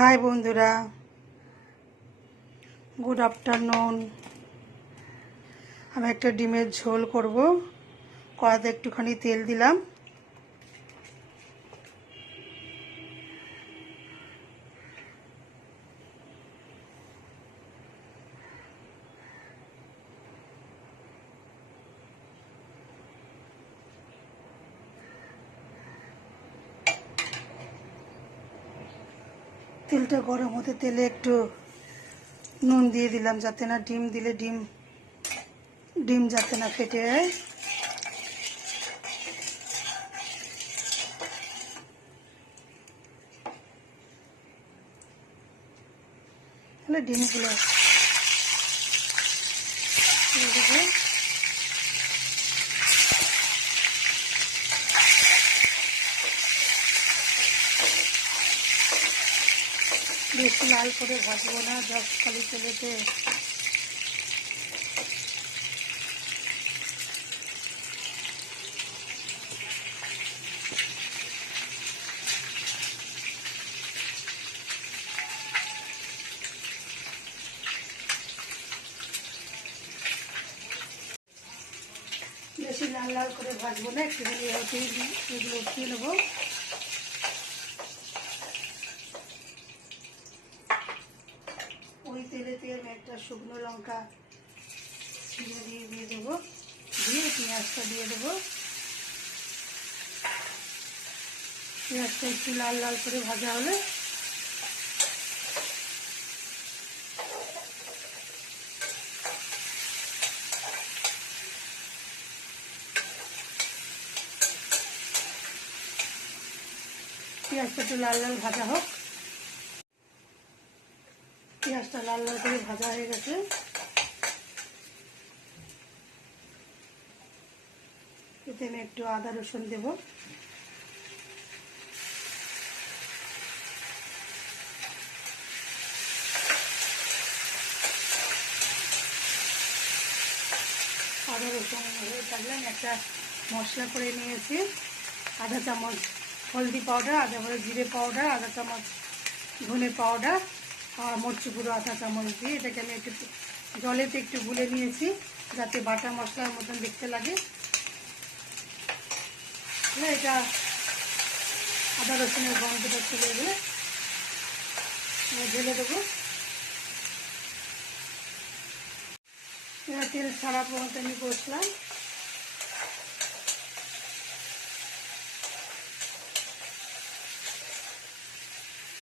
High বন্ধুরা, good afternoon. আমি একটা ডিমের ঝোল করব। কড়াইতে একটুখানি তেল দিলাম। তেলটা গরম হতে তেলে একটু নুন দিয়ে দিলাম, যাতে না ডিম দিলে ডিম যাতে না ফেটে যায়। তাহলে ডিমগুলো বেশি লাল করে ভাজবো না, জাস্ট খালি তেলেতে বেশি লাল লাল করে ভাজবো না, একটুখানি এগুলো উঠিয়ে নেবো। ওই তেলেতে আমি একটা শুকনো লঙ্কা ছিঁড়ে দিয়ে দেবো, দিয়ে পেঁয়াজটা দিয়ে দেবো। পেঁয়াজটা একটু লাল লাল করে ভাজা হলে পেঁয়াজটা একটু লাল লাল ভাজা হোক। পেঁয়াজটা লাল লাল করে ভাজা হয়ে গেছে। এতে আমি একটু আদা রসুন দেব। আদা রসুন হয়ে থাকলে আমি একটা মশলা করে নিয়েছি। আধা চামচ হলদি পাউডার, আধা চামচ জিরে পাউডার, আধা চামচ ধনে পাউডার আর মরচি গুঁড়ো আধা চামচ দিয়ে এটাকে আমি একটু জলেতে একটু গুলে নিয়েছি, যাতে বাটা মশলার মতন দেখতে লাগে। এটা আদা রসুনের গন্ধটা চলে গেলে ঢেলে দেবো। তেল ছাড়া পর্যন্ত আমি বসলাম।